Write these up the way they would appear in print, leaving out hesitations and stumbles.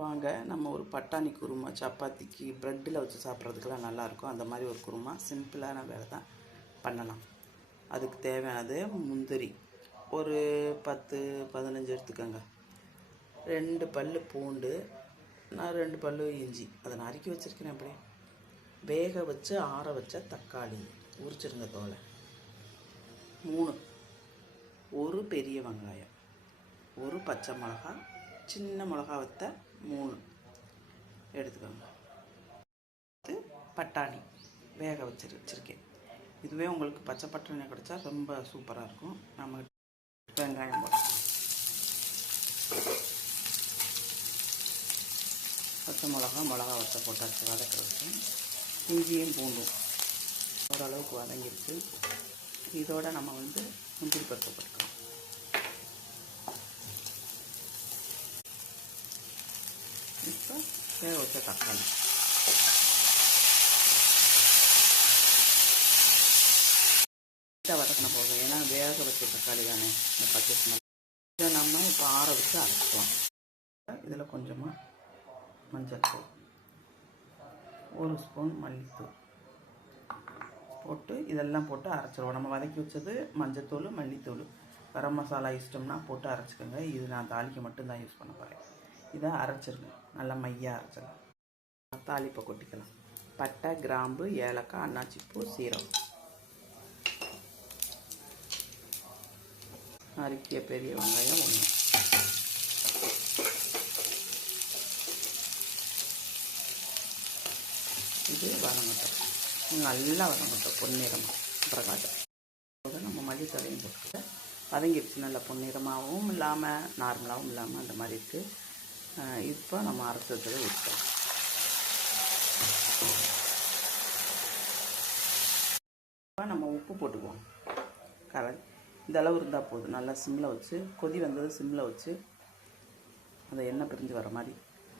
வாங்க நம்ம ஒரு பட்டாணி குருமா சப்பாத்திக்கு ப்ரெட்டில் வச்சு சாப்பிட்றதுக்கெல்லாம் நல்லாயிருக்கும். அந்த மாதிரி ஒரு குருமா சிம்பிளான வேலை தான் பண்ணலாம். அதுக்கு தேவையானது முந்திரி ஒரு 10-15 எடுத்துக்கோங்க. 2 பல் பூண்டு, நான் 2 பல் இஞ்சி அதை நறுக்கி வச்சுருக்கிறேன். அப்படியே வேக வச்சு ஆற வச்ச தக்காளி உரிச்சிருங்க தோலை 3, ஒரு பெரிய வெங்காயம், ஒரு பச்சை மிளகா, சின்ன மிளகா வத்த 3 எடுத்துக்கோங்க. பட்டாணி வேக வச்சுருக்கேன். இதுவே உங்களுக்கு பச்சை பட்டாணி கிடச்சா ரொம்ப சூப்பராக இருக்கும். நம்ம வெங்காயம் போட்டு பச்சை மிளகா வத்த போட்டாச்சு வதக்கிறதுக்கு. இஞ்சியும் பூண்டும் ஓரளவுக்கு வதங்கிடுச்சு. இதோட நம்ம முந்திரி பருப்பு போட்டுக்கலாம். இப்போ வேக வச்ச தக்காளி வதக்கின போதும், ஏன்னா வேக வச்ச தக்காளி தானே இந்த பச்சை ஸ்மெல். இதை நம்ம இப்போ ஆற வச்சு அரைச்சிக்கலாம். இதில் கொஞ்சமாக மஞ்சள்தூள், 1 ஸ்பூன் மல்லித்தூள் போட்டு இதெல்லாம் போட்டு அரைச்சிடுவோம். நம்ம வதக்கி வச்சது மஞ்சத்தூள், மல்லித்தூள், கரம் மசாலா இஷ்டம்னா போட்டு அரைச்சிக்கோங்க. இது நான் தாளிக்க மட்டும்தான் யூஸ் பண்ண போகிறேன். இதை அரைச்சிருங்க, நல்லா மையாக அரைச்சிடலாம். தாளிப்பை கொட்டிக்கலாம். பட்டை, கிராம்பு, ஏலக்காய், அன்னாச்சிப்பூ, சீரகம், நறுக்கிய பெரிய வெங்காயம் 1. இது வதங்கட்டும், நல்லா வதங்கட்டும் பொன்னிறமாக பிரகாட்டம். நம்ம மல்லித்தலையும் போட்டு வதங்கிடுச்சு. நல்லா பொன்னிறமாகவும் இல்லாமல் நார்மலாகவும் இல்லாமல் அந்த மாதிரி இருக்குது. இப்போ நம்ம அரைச்சதை ஊற்றலாம். இப்போ நம்ம உப்பு போட்டுக்குவோம். இந்த அளவு இருந்தால் போதும். நல்லா சிம்மில் வச்சு கொதி வந்தது சிம்மில் வச்சு அந்த எண்ணெய் பிரிஞ்சு வர மாதிரி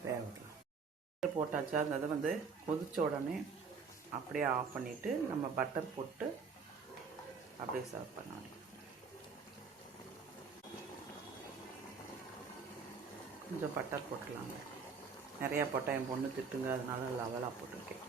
வேக வைக்கலாம். போட்டாச்சா அந்த கொதித்த உடனே அப்படியே ஆஃப் பண்ணிவிட்டு நம்ம பட்டர் போட்டு அப்படியே சர்வ் பண்ணலாம். கொஞ்சம் பட்டர் போட்டுடலாங்க. நிறையா போட்டால் என் பொண்ணு திட்டுங்க, அதனால லெவலாக போட்டிருக்கேன்.